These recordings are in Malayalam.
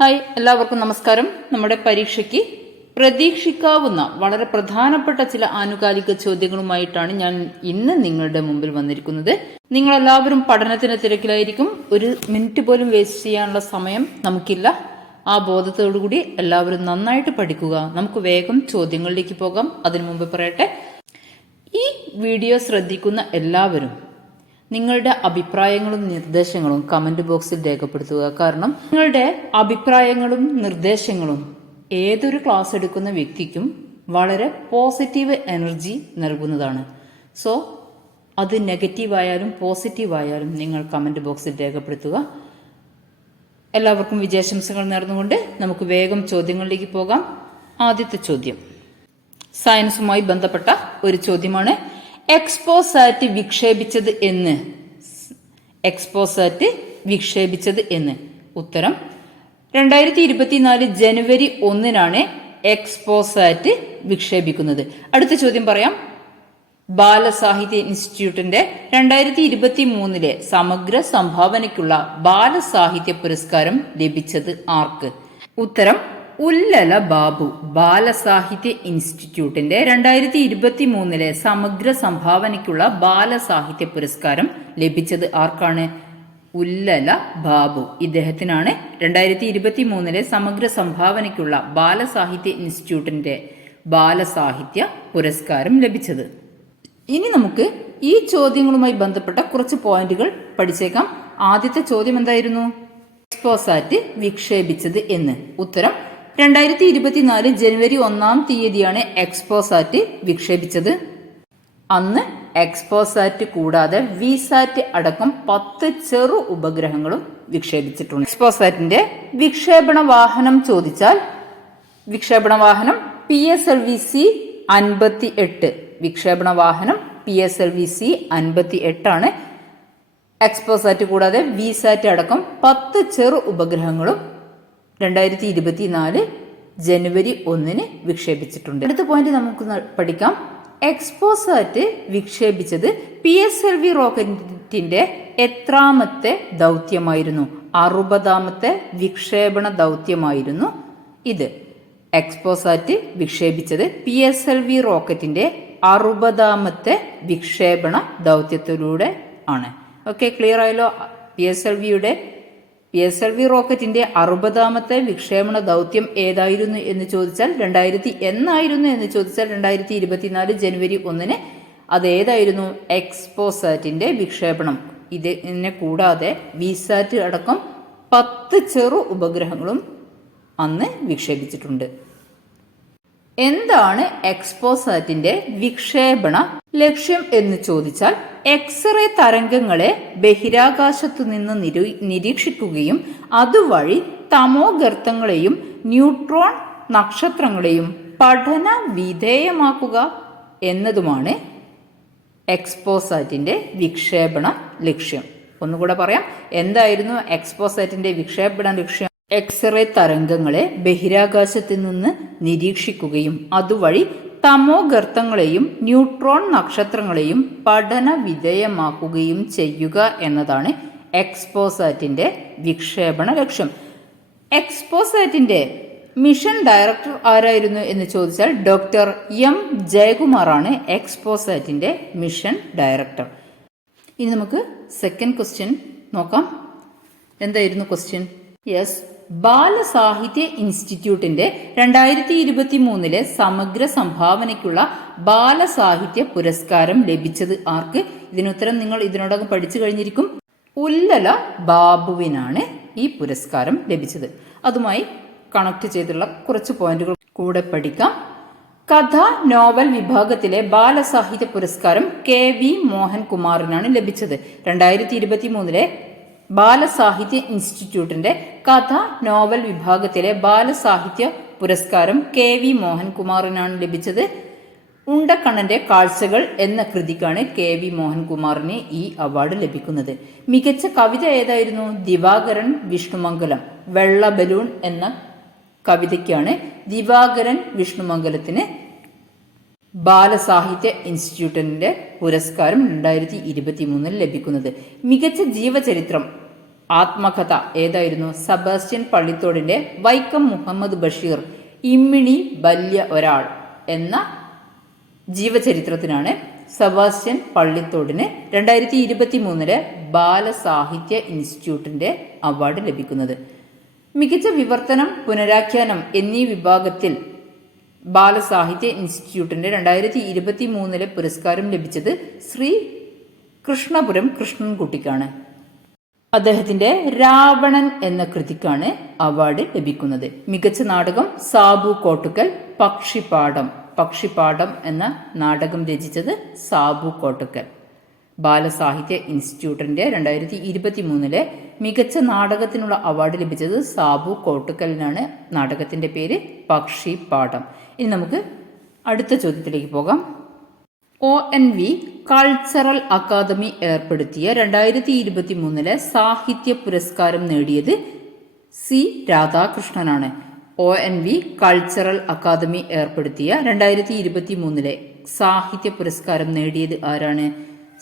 ഹായ്, എല്ലാവർക്കും നമസ്കാരം. നമ്മുടെ പരീക്ഷയ്ക്ക് പ്രതീക്ഷിക്കാവുന്ന വളരെ പ്രധാനപ്പെട്ട ചില ആനുകാലിക ചോദ്യങ്ങളുമായിട്ടാണ് ഞാൻ ഇന്ന് നിങ്ങളുടെ മുമ്പിൽ വന്നിരിക്കുന്നത്. നിങ്ങളെല്ലാവരും പഠനത്തിന് തിരക്കിലായിരിക്കും. ഒരു മിനിറ്റ് പോലും വേസ്റ്റ് ചെയ്യാനുള്ള സമയം നമുക്കില്ല. ആ ബോധത്തോടുകൂടി എല്ലാവരും നന്നായിട്ട് പഠിക്കുക. നമുക്ക് വേഗം ചോദ്യങ്ങളിലേക്ക് പോകാം. അതിനു മുമ്പ് പറയട്ടെ, ഈ വീഡിയോ ശ്രദ്ധിക്കുന്ന എല്ലാവരും നിങ്ങളുടെ അഭിപ്രായങ്ങളും നിർദ്ദേശങ്ങളും കമന്റ് ബോക്സിൽ രേഖപ്പെടുത്തുക. കാരണം നിങ്ങളുടെ അഭിപ്രായങ്ങളും നിർദ്ദേശങ്ങളും ഏതൊരു ക്ലാസ് എടുക്കുന്ന വ്യക്തിക്കും വളരെ പോസിറ്റീവ് എനർജി നൽകുന്നതാണ്. സോ അത് നെഗറ്റീവായാലും പോസിറ്റീവായാലും നിങ്ങൾ കമന്റ് ബോക്സിൽ രേഖപ്പെടുത്തുക. എല്ലാവർക്കും വിജയാശംസകൾ നേർന്നുകൊണ്ട് നമുക്ക് വേഗം ചോദ്യങ്ങളിലേക്ക് പോകാം. ആദ്യത്തെ ചോദ്യം സയൻസുമായി ബന്ധപ്പെട്ട ഒരു ചോദ്യമാണ്. എക്സ്പോസാറ്റ് വിക്ഷേപിച്ചത് എന്ന് ഉത്തരം 2024 ജനുവരി 1 എക്സ്പോസാറ്റ് വിക്ഷേപിക്കുന്നത്. അടുത്ത ചോദ്യം പറയാം. ബാലസാഹിത്യ ഇൻസ്റ്റിറ്റ്യൂട്ടിന്റെ 2023 സമഗ്ര സംഭാവനയ്ക്കുള്ള ബാലസാഹിത്യ പുരസ്കാരം ലഭിച്ചത് ആർക്ക്? ഉത്തരം ഉല്ലല ബാബു. ബാലസാഹിത്യ ഇൻസ്റ്റിറ്റ്യൂട്ടിന്റെ 2023 സമഗ്ര സംഭാവനയ്ക്കുള്ള ബാലസാഹിത്യ പുരസ്കാരം ലഭിച്ചത് ആർക്കാണ്? ഉല്ലല ബാബു. ഇദ്ദേഹത്തിനാണ് 2023 സമഗ്ര സംഭാവനയ്ക്കുള്ള ബാലസാഹിത്യ ഇൻസ്റ്റിറ്റ്യൂട്ടിന്റെ ബാലസാഹിത്യ പുരസ്കാരം ലഭിച്ചത്. ഇനി നമുക്ക് ഈ ചോദ്യങ്ങളുമായി ബന്ധപ്പെട്ട കുറച്ച് പോയിന്റുകൾ പഠിച്ചേക്കാം. ആദ്യത്തെ ചോദ്യം എന്തായിരുന്നു? എക്സ്പോസാറ്റ് വിക്ഷേപിച്ചത് എന്ന്. ഉത്തരം 2024 ജനുവരി 1 എക്സ്പോസാറ്റ് വിക്ഷേപിച്ചത്. അന്ന് എക്സ്പോസാറ്റ് കൂടാതെ വിസാറ്റ് അടക്കം 10 ചെറു ഉപഗ്രഹങ്ങളും വിക്ഷേപിച്ചിട്ടുണ്ട്. എക്സ്പോസാറ്റിന്റെ വിക്ഷേപണ വാഹനം ചോദിച്ചാൽ വിക്ഷേപണ വാഹനം PSLV-C 58. വിക്ഷേപണ വാഹനം PSLV-C 58 എക്സ്പോസാറ്റ് കൂടാതെ വിസാറ്റ് അടക്കം 10 ചെറു ഉപഗ്രഹങ്ങളും 2024 ജനുവരി 1 വിക്ഷേപിച്ചിട്ടുണ്ട്. അടുത്ത പോയിന്റ് നമുക്ക് പഠിക്കാം. എക്സ്പോസാറ്റ് വിക്ഷേപിച്ചത് PSLV റോക്കറ്റിന്റെ എത്രാമത്തെ ദൗത്യമായിരുന്നു? 60ാമത്തെ വിക്ഷേപണ ദൗത്യമായിരുന്നു ഇത്. എക്സ്പോസാറ്റ് വിക്ഷേപിച്ചത് PSLV റോക്കറ്റിന്റെ 60ാമത്തെ വിക്ഷേപണ ദൗത്യത്തിലൂടെ ആണ്. ഓക്കെ, ക്ലിയർ ആയല്ലോ? PSLV റോക്കറ്റിന്റെ 60ാമത്തെ വിക്ഷേപണ ദൗത്യം ഏതായിരുന്നു എന്ന് ചോദിച്ചാൽ 2024 ജനുവരി 1 അതേതായിരുന്നു? എക്സ്പോസാറ്റിന്റെ വിക്ഷേപണം. ഇതിനെ കൂടാതെ വിസാറ്റ് അടക്കം 10 ചെറു ഉപഗ്രഹങ്ങളും അന്ന് വിക്ഷേപിച്ചിട്ടുണ്ട്. എന്താണ് എക്സ്പോസാറ്റിന്റെ വിക്ഷേപണ ലക്ഷ്യം എന്ന് ചോദിച്ചാൽ എക്സ്റേ തരംഗങ്ങളെ ബഹിരാകാശത്തു നിന്ന് നിരീക്ഷിക്കുകയും അതുവഴി തമോഗർത്തങ്ങളെയും ന്യൂട്രോൺ നക്ഷത്രങ്ങളെയും പഠന വിധേയമാക്കുക എന്നതുമാണ് എക്സ്പോസാറ്റിന്റെ വിക്ഷേപണ ലക്ഷ്യം. ഒന്നുകൂടെ പറയാം. എന്തായിരുന്നു എക്സ്പോസാറ്റിന്റെ വിക്ഷേപണ ലക്ഷ്യം? എക്സ്റേ തരംഗങ്ങളെ ബഹിരാകാശത്തു നിന്ന് നിരീക്ഷിക്കുകയും അതുവഴി തമോഗർത്തങ്ങളെയും ന്യൂട്രോൺ നക്ഷത്രങ്ങളെയും പഠന വിധേയമാക്കുകയും ചെയ്യുക എന്നതാണ് എക്സ്പോസാറ്റിന്റെ വിക്ഷേപണ ലക്ഷ്യം. എക്സ്പോസാറ്റിന്റെ മിഷൻ ഡയറക്ടർ ആരായിരുന്നു എന്ന് ചോദിച്ചാൽ ഡോക്ടർ M ജയകുമാറാണ് എക്സ്പോസാറ്റിന്റെ മിഷൻ ഡയറക്ടർ. ഇനി നമുക്ക് സെക്കൻഡ് ക്വസ്റ്റ്യൻ നോക്കാം. എന്തായിരുന്നു ക്വസ്റ്റ്യൻ? യെസ്, ബാലസാഹിത്യ ഇൻസ്റ്റിറ്റ്യൂട്ടിന്റെ 2023 സമഗ്ര സംഭാവനയ്ക്കുള്ള ബാലസാഹിത്യ പുരസ്കാരം ലഭിച്ചത് ആർക്ക്? ഇതിനുത്തരം നിങ്ങൾ ഇതിനോടകം പഠിച്ചു കഴിഞ്ഞിരിക്കും. ഉല്ലല ബാബുവിനാണ് ഈ പുരസ്കാരം ലഭിച്ചത്. അതുമായി കണക്ട് ചെയ്തുള്ള കുറച്ച് പോയിന്റുകൾ കൂടെ പഠിക്കാം. കഥ നോവൽ വിഭാഗത്തിലെ ബാലസാഹിത്യ പുരസ്കാരം KV മോഹൻകുമാറിനാണ് ലഭിച്ചത്. 2023 ബാലസാഹിത്യ ഇൻസ്റ്റിറ്റ്യൂട്ടിന്റെ കഥ നോവൽ വിഭാഗത്തിലെ ബാലസാഹിത്യ പുരസ്കാരം KV മോഹൻകുമാറിനാണ് ലഭിച്ചത്. ഉണ്ടക്കണ്ണന്റെ കാഴ്ചകൾ എന്ന കൃതിക്കാണ് KV മോഹൻകുമാറിന് ഈ അവാർഡ് ലഭിക്കുന്നത്. മികച്ച കവിത ഏതായിരുന്നു? ദിവാകരൻ വിഷ്ണുമംഗലം. വെള്ള ബലൂൺ എന്ന കവിതയ്ക്കാണ് ദിവാകരൻ വിഷ്ണുമംഗലത്തിന് ബാലസാഹിത്യ ഇൻസ്റ്റിറ്റ്യൂട്ടിന്റെ പുരസ്കാരം 2023 ലഭിക്കുന്നത്. മികച്ച ജീവചരിത്രം ആത്മകഥ ഏതായിരുന്നു? സെബാസ്റ്റ്യൻ പള്ളിത്തോടിന്റെ വൈക്കം മുഹമ്മദ് ബഷീർ ഇമ്മിണി വല്യ ഒരാൾ എന്ന ജീവചരിത്രത്തിനാണ് സെബാസ്റ്റ്യൻ പള്ളിത്തോടിന് 2023 ബാലസാഹിത്യ ഇൻസ്റ്റിറ്റ്യൂട്ടിന്റെ അവാർഡ് ലഭിക്കുന്നത്. മികച്ച വിവർത്തനം, പുനരാഖ്യാനം എന്നീ വിഭാഗത്തിൽ ബാലസാഹിത്യ ഇൻസ്റ്റിറ്റ്യൂട്ടിന്റെ 2023 പുരസ്കാരം ലഭിച്ചത് ശ്രീ കൃഷ്ണപുരം കൃഷ്ണൻകുട്ടിക്കാണ്. അദ്ദേഹത്തിന്റെ രാവണൻ എന്ന കൃതിക്കാണ് അവാർഡ് ലഭിക്കുന്നത്. മികച്ച നാടകം സാബു കോട്ടുക്കൽ പക്ഷിപ്പാടം എന്ന നാടകം രചിച്ചത് സാബു കോട്ടുക്കൽ. ബാലസാഹിത്യ ഇൻസ്റ്റിറ്റ്യൂട്ടിന്റെ 2023 മികച്ച നാടകത്തിനുള്ള അവാർഡ് ലഭിച്ചത് സാബു കോട്ടുക്കലിനാണ്. നാടകത്തിന്റെ പേര് പക്ഷിപ്പാടം. ഇനി നമുക്ക് അടുത്ത ചോദ്യത്തിലേക്ക് പോകാം. ONV കൾച്ചറൽ അക്കാദമി ഏർപ്പെടുത്തിയ 2023 സാഹിത്യ പുരസ്കാരം നേടിയത് സി രാധാകൃഷ്ണനാണ്. ONV കൾച്ചറൽ അക്കാദമി ഏർപ്പെടുത്തിയ 2023 സാഹിത്യ പുരസ്കാരം നേടിയത് ആരാണ്?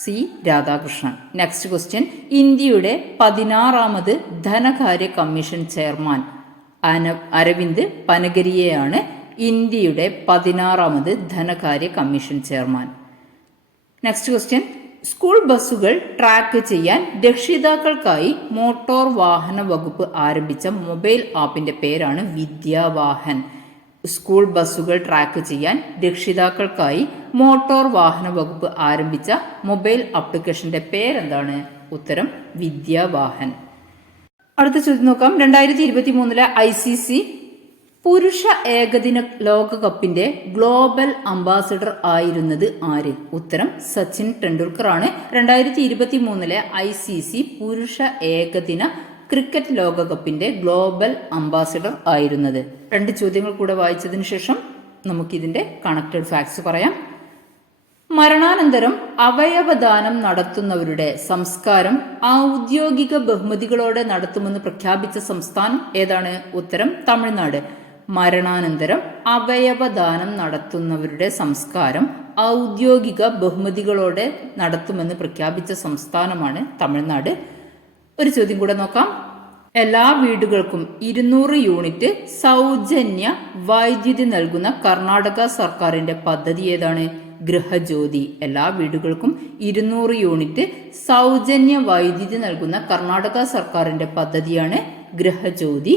സി രാധാകൃഷ്ണൻ. Next question. ഇന്ത്യയുടെ 16ാമത് ധനകാര്യ കമ്മീഷൻ ചെയർമാൻ അരവിന്ദ് പനഗരിയെയാണ് ഇന്ത്യയുടെ 16ാമത് ധനകാര്യ commission chairman. Next question. School ബസ്സുകൾ ട്രാക്ക് ചെയ്യാൻ രക്ഷിതാക്കൾക്കായി മോട്ടോർ വാഹന വകുപ്പ് ആരംഭിച്ച മൊബൈൽ ആപ്പിന്റെ പേരാണ് വിദ്യാവാഹൻ. സ്കൂൾ ബസ്സുകൾ ട്രാക്ക് ചെയ്യാൻ രക്ഷിതാക്കൾക്കായി മോട്ടോർ വാഹന വകുപ്പ് ആരംഭിച്ച മൊബൈൽ ആപ്ലിക്കേഷന്റെ പേരെന്താണ്? ഉത്തരം വിദ്യാവാഹൻ. അടുത്ത ചോദ്യം നോക്കാം. 2023 ICC പുരുഷ ഏകദിന ലോകകപ്പിന്റെ ഗ്ലോബൽ അംബാസിഡർ ആയിരുന്നത് ആര്? ഉത്തരം സച്ചിൻ ടെണ്ടുൽക്കർ ആണ്. 2023 ICC പുരുഷ ഏകദിന ക്രിക്കറ്റ് ലോകകപ്പിന്റെ ഗ്ലോബൽ അംബാസിഡർ ആയിരുന്നത്. 2 ചോദ്യങ്ങൾ കൂടെ വായിച്ചതിന് ശേഷം നമുക്കിതിന്റെ കണക്റ്റഡ് ഫാക്ട്സ് പറയാം. മരണാനന്തരം അവയവദാനം നടത്തുന്നവരുടെ സംസ്കാരം ഔദ്യോഗിക ബഹുമതികളോടെ നടത്തുമെന്ന് പ്രഖ്യാപിച്ച സംസ്ഥാനം ഏതാണ്? ഉത്തരം തമിഴ്നാട്. മരണാനന്തരം അവയവദാനം നടത്തുന്നവരുടെ സംസ്കാരം ഔദ്യോഗിക ബഹുമതികളോടെ നടത്തുമെന്ന് പ്രഖ്യാപിച്ച സംസ്ഥാനമാണ് തമിഴ്നാട്. ഒരു ചോദ്യം കൂടെ നോക്കാം. എല്ലാ വീടുകൾക്കും 200 യൂണിറ്റ് സൗജന്യ വൈദ്യുതി നൽകുന്ന കർണാടക സർക്കാരിന്റെ പദ്ധതി ഏതാണ്? ഗൃഹജ്യോതി. എല്ലാ വീടുകൾക്കും 200 യൂണിറ്റ് സൗജന്യ വൈദ്യുതി നൽകുന്ന കർണാടക സർക്കാരിന്റെ പദ്ധതിയാണ് ഗൃഹജ്യോതി.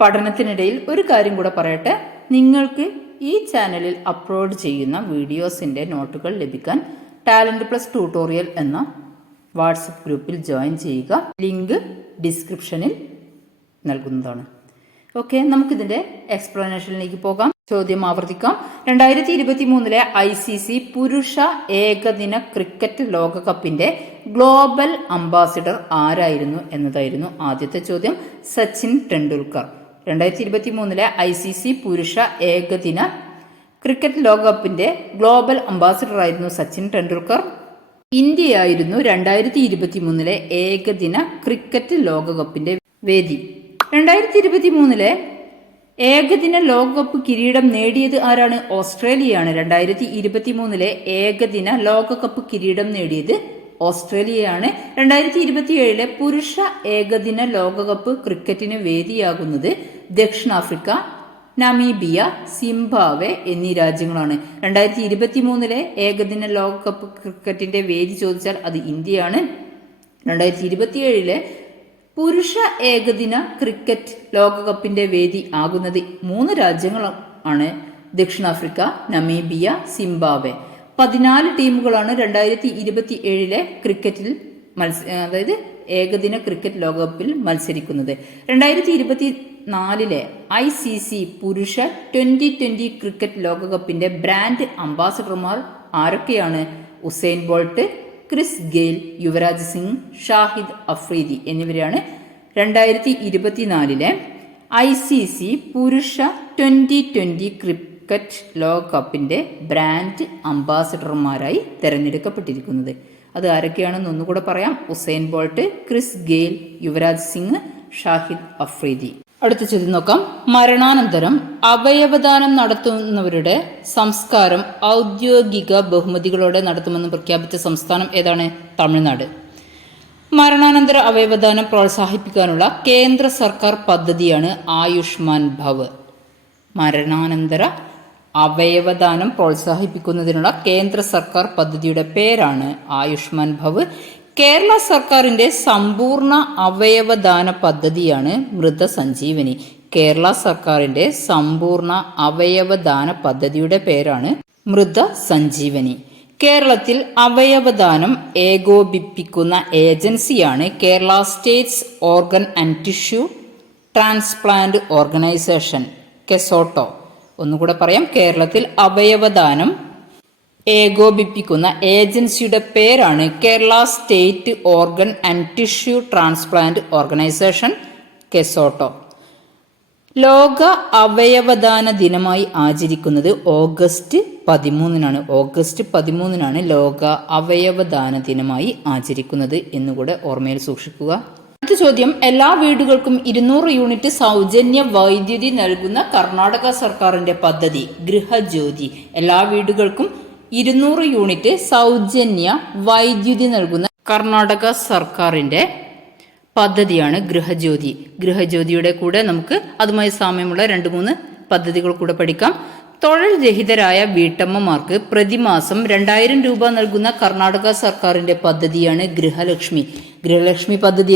പഠനത്തിനിടയിൽ ഒരു കാര്യം കൂടെ പറയട്ടെ. നിങ്ങൾക്ക് ഈ ചാനലിൽ അപ്ലോഡ് ചെയ്യുന്ന വീഡിയോസിന്റെ നോട്ടുകൾ ലഭിക്കാൻ ടാലന്റ് പ്ലസ് ട്യൂട്ടോറിയൽ എന്ന വാട്സപ്പ് ഗ്രൂപ്പിൽ ജോയിൻ ചെയ്യുക. ലിങ്ക് ഡിസ്ക്രിപ്ഷനിൽ നൽകുന്നതാണ്. ഓക്കെ, നമുക്കിതിന്റെ എക്സ്പ്ലനേഷനിലേക്ക് പോകാം. ചോദ്യം ആവർത്തിക്കാം. 2023 ICC പുരുഷ ഏകദിന ക്രിക്കറ്റ് ലോകകപ്പിന്റെ ഗ്ലോബൽ അംബാസിഡർ ആരായിരുന്നു എന്നതായിരുന്നു ആദ്യത്തെ ചോദ്യം. സച്ചിൻ ടെണ്ടുൽക്കർ. 2023 ICC പുരുഷ ഏകദിന ക്രിക്കറ്റ് ലോകകപ്പിന്റെ ഗ്ലോബൽ അംബാസിഡർ ആയിരുന്നു സച്ചിൻ ടെണ്ടുൽക്കർ. ഇന്ത്യയായിരുന്നു 2023 ഏകദിന ക്രിക്കറ്റ് ലോകകപ്പിന്റെ വേദി. 2023 ഏകദിന ലോകകപ്പ് കിരീടം നേടിയത് ആരാണ്? ഓസ്ട്രേലിയയാണ്. 2023 ഏകദിന ലോകകപ്പ് കിരീടം നേടിയത് ഓസ്ട്രേലിയയാണ്. 2027 പുരുഷ ഏകദിന ലോകകപ്പ് ക്രിക്കറ്റിന് വേദിയാകുന്നത് ദക്ഷിണാഫ്രിക്ക, നമീബിയ, സിംബാബ്വെ എന്നീ രാജ്യങ്ങളാണ്. 2023 ഏകദിന ലോകകപ്പ് ക്രിക്കറ്റിന്റെ വേദി ചോദിച്ചാൽ അത് ഇന്ത്യയാണ്. 2027 പുരുഷ ഏകദിന ക്രിക്കറ്റ് ലോകകപ്പിന്റെ വേദി ആകുന്നത് 3 രാജ്യങ്ങളാണ്: ദക്ഷിണാഫ്രിക്ക, നമീബിയ, സിംബാബ്വെ. 14 ടീമുകളാണ് 2027 ക്രിക്കറ്റിൽ അതായത് ഏകദിന ക്രിക്കറ്റ് ലോകകപ്പിൽ മത്സരിക്കുന്നത്. 2024 ICC പുരുഷ 2020 ക്രിക്കറ്റ് ലോകകപ്പിന്റെ ബ്രാൻഡ് അംബാസഡർമാർ ആരൊക്കെയാണ്? Usain bolt, Chris Gayle, Yuvraj Singh, Shahid Afridi എന്നിവരാണ് 2024 ICC പുരുഷ 2020 ക്രിക്കറ്റ് ലോകകപ്പിന്റെ ബ്രാൻഡ് അംബാസഡർമാരായി തെരഞ്ഞെടുക്കപ്പെട്ടിരിക്കുന്നത്. അത് ആരൊക്കെയാണെന്ന് ഒന്നുകൂടെ പറയാം. Usain bolt, Chris Gayle, Yuvraj Singh, Shahid Afridi. അടുത്ത ചോദ്യം നോക്കാം. മരണാനന്തരം അവയവദാനം നടത്തുന്നവരുടെ സംസ്കാരം ഔദ്യോഗിക ബഹുമതികളോടെ നടത്തുമെന്ന് പ്രഖ്യാപിച്ച സംസ്ഥാനം ഏതാണ്? തമിഴ്നാട്. മരണാനന്തര അവയവദാനം പ്രോത്സാഹിപ്പിക്കാനുള്ള കേന്ദ്ര സർക്കാർ പദ്ധതിയാണ് ആയുഷ്മാൻ ഭവ്. മരണാനന്തര അവയവദാനം പ്രോത്സാഹിപ്പിക്കുന്നതിനുള്ള കേന്ദ്ര സർക്കാർ പദ്ധതിയുടെ പേരാണ് ആയുഷ്മാൻ ഭവ്. കേരള സർക്കാരിന്റെ സമ്പൂർണ്ണ അവയവദാന പദ്ധതിയാണ് മൃതസഞ്ജീവനി. കേരള സർക്കാരിന്റെ സമ്പൂർണ്ണ അവയവദാന പദ്ധതിയുടെ പേരാണ് മൃതസഞ്ജീവനി. കേരളത്തിൽ അവയവദാനം ഏകോപിപ്പിക്കുന്ന ഏജൻസിയാണ് Kerala states organ and tissue transplant organisation, KSOTTO. ഒന്നുകൂടെ പറയാം, കേരളത്തിൽ അവയവദാനം ഏകോപിപ്പിക്കുന്ന ഏജൻസിയുടെ പേരാണ് Kerala state organ and tissue transplant organisation, KSOTTO. ലോക അവയവദാന ദിനമായി ആചരിക്കുന്നത് ഓഗസ്റ്റ് 13-നാണ്. ഓഗസ്റ്റ് 13-നാണ് ലോക അവയവദാന ദിനമായി ആചരിക്കുന്നത് എന്നുകൂടെ ഓർമ്മയിൽ സൂക്ഷിക്കുക. അടുത്ത ചോദ്യം, എല്ലാ വീടുകൾക്കും 200 യൂണിറ്റ് സൗജന്യ വൈദ്യുതി നൽകുന്ന കർണാടക സർക്കാരിന്റെ പദ്ധതി ഗൃഹജ്യോതി. എല്ലാ വീടുകൾക്കും 200 യൂണിറ്റ് സൗജന്യ വൈദ്യുതി നൽകുന്ന കർണാടക സർക്കാരിന്റെ പദ്ധതിയാണ് ഗൃഹജ്യോതി. ഗൃഹജ്യോതിയുടെ കൂടെ നമുക്ക് അതുമായി സാമ്യമുള്ള 2-3 പദ്ധതികൾ കൂടെ പഠിക്കാം. തൊഴിൽ രഹിതരായ വീട്ടമ്മമാർക്ക് പ്രതിമാസം 2000 രൂപ നൽകുന്ന കർണാടക സർക്കാരിന്റെ പദ്ധതിയാണ് ഗൃഹലക്ഷ്മി. ഗൃഹലക്ഷ്മി പദ്ധതി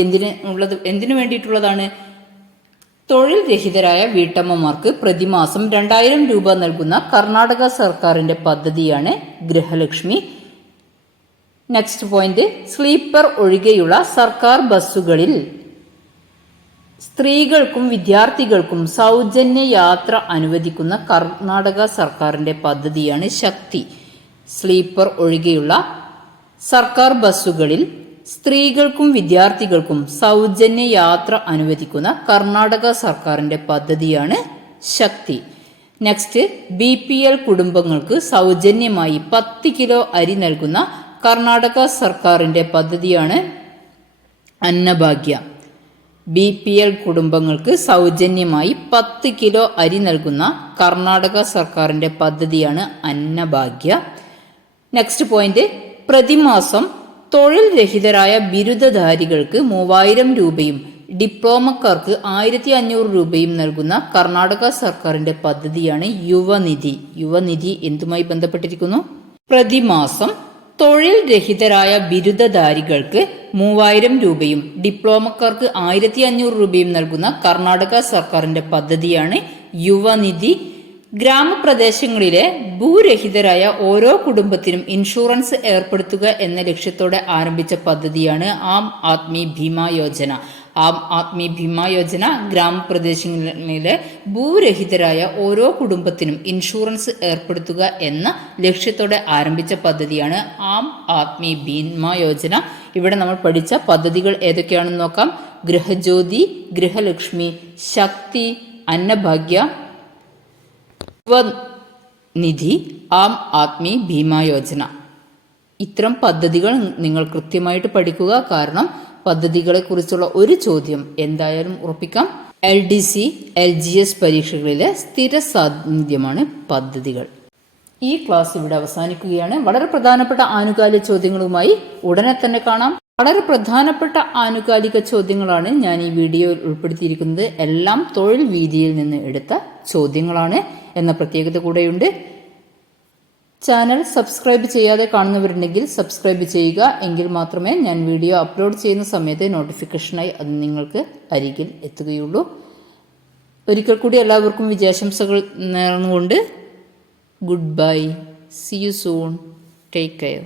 എന്തിനു വേണ്ടിയിട്ടുള്ളതാണ്? തൊഴിൽ രഹിതരായ വീട്ടമ്മമാർക്ക് പ്രതിമാസം 2000 രൂപ നൽകുന്ന കർണാടക സർക്കാരിന്റെ പദ്ധതിയാണ് ഗൃഹലക്ഷ്മി. നെക്സ്റ്റ് പോയിന്റ്, സ്ലീപ്പർ ഒഴികെയുള്ള സർക്കാർ ബസ്സുകളിൽ സ്ത്രീകൾക്കും വിദ്യാർത്ഥികൾക്കും സൗജന്യ യാത്ര അനുവദിക്കുന്ന കർണാടക സർക്കാരിന്റെ പദ്ധതിയാണ് ശക്തി. സ്ലീപ്പർ ഒഴികെയുള്ള സർക്കാർ ബസ്സുകളിൽ സ്ത്രീകൾക്കും വിദ്യാർത്ഥികൾക്കും സൗജന്യ യാത്ര അനുവദിക്കുന്ന കർണാടക സർക്കാരിന്റെ പദ്ധതിയാണ് ശക്തി. നെക്സ്റ്റ്, BPL കുടുംബങ്ങൾക്ക് സൗജന്യമായി 10 കിലോ അരി നൽകുന്ന കർണാടക സർക്കാരിന്റെ പദ്ധതിയാണ് അന്നഭാഗ്യ. BPL കുടുംബങ്ങൾക്ക് സൗജന്യമായി 10 കിലോ അരി നൽകുന്ന കർണാടക സർക്കാരിന്റെ പദ്ധതിയാണ് അന്നഭാഗ്യ. നെക്സ്റ്റ് പോയിന്റ്, പ്രതിമാസം തൊഴിൽ രഹിതരായ ബിരുദധാരികൾക്ക് 3000 രൂപയും ഡിപ്ലോമക്കാർക്ക് 1500 രൂപയും നൽകുന്ന കർണാടക സർക്കാരിന്റെ പദ്ധതിയാണ് യുവനിധി. യുവനിധി എന്തുമായി ബന്ധപ്പെട്ടിരിക്കുന്നു? പ്രതിമാസം തൊഴിൽ രഹിതരായ ബിരുദധാരികൾക്ക് 3000 രൂപയും ഡിപ്ലോമക്കാർക്ക് 1500 രൂപയും നൽകുന്ന കർണാടക സർക്കാരിന്റെ പദ്ധതിയാണ് യുവനിധി. ഗ്രാമപ്രദേശങ്ങളിലെ ഭൂരഹിതരായ ഓരോ കുടുംബത്തിനും ഇൻഷുറൻസ് ഏർപ്പെടുത്തുക എന്ന ലക്ഷ്യത്തോടെ ആരംഭിച്ച പദ്ധതിയാണ് ആം ആദ്മി ഭീമാ യോജന. ആം ആദ്മി ഭീമാ യോജന ഗ്രാമപ്രദേശങ്ങളിലെ ഭൂരഹിതരായ ഓരോ കുടുംബത്തിനും ഇൻഷുറൻസ് ഏർപ്പെടുത്തുക എന്ന ലക്ഷ്യത്തോടെ ആരംഭിച്ച പദ്ധതിയാണ് ആം ആദ്മി ഭീമാ യോജന. ഇവിടെ നമ്മൾ പഠിച്ച പദ്ധതികൾ ഏതൊക്കെയാണെന്ന് നോക്കാം. ഗൃഹജ്യോതി, ഗൃഹലക്ഷ്മി, ശക്തി, അന്നഭാഗ്യ, യുവനിധി, ആം ആദ്മി ഭീമാ യോജന. ഇത്തരം പദ്ധതികൾ നിങ്ങൾ കൃത്യമായിട്ട് പഠിക്കുക. കാരണം പദ്ധതികളെ കുറിച്ചുള്ള ഒരു ചോദ്യം എന്തായാലും ഉറപ്പിക്കാം. LDC, LGS പരീക്ഷകളിലെ സ്ഥിര സാന്നിധ്യമാണ് പദ്ധതികൾ. ഈ ക്ലാസ് ഇവിടെ അവസാനിക്കുകയാണ്. വളരെ പ്രധാനപ്പെട്ട ആനുകാലിക ചോദ്യങ്ങളുമായി ഉടനെ തന്നെ കാണാം. വളരെ പ്രധാനപ്പെട്ട ആനുകാലിക ചോദ്യങ്ങളാണ് ഞാൻ ഈ വീഡിയോയിൽ ഉൾപ്പെടുത്തിയിരിക്കുന്നത്. എല്ലാം തൊഴിൽ വീതിയിൽ നിന്ന് എടുത്ത ചോദ്യങ്ങളാണ് എന്ന പ്രത്യേകത കൂടെയുണ്ട്. ചാനൽ സബ്സ്ക്രൈബ് ചെയ്യാതെ കാണുന്നവരുണ്ടെങ്കിൽ സബ്സ്ക്രൈബ് ചെയ്യുക. എങ്കിൽ മാത്രമേ ഞാൻ വീഡിയോ അപ്ലോഡ് ചെയ്യുന്ന സമയത്ത് നോട്ടിഫിക്കേഷനായി അത് നിങ്ങൾക്ക് അരികിൽ എത്തുകയുള്ളൂ. ഒരിക്കൽ കൂടി എല്ലാവർക്കും വിജയാശംസകൾ നേർന്നുകൊണ്ട് goodbye. See you soon. Take care.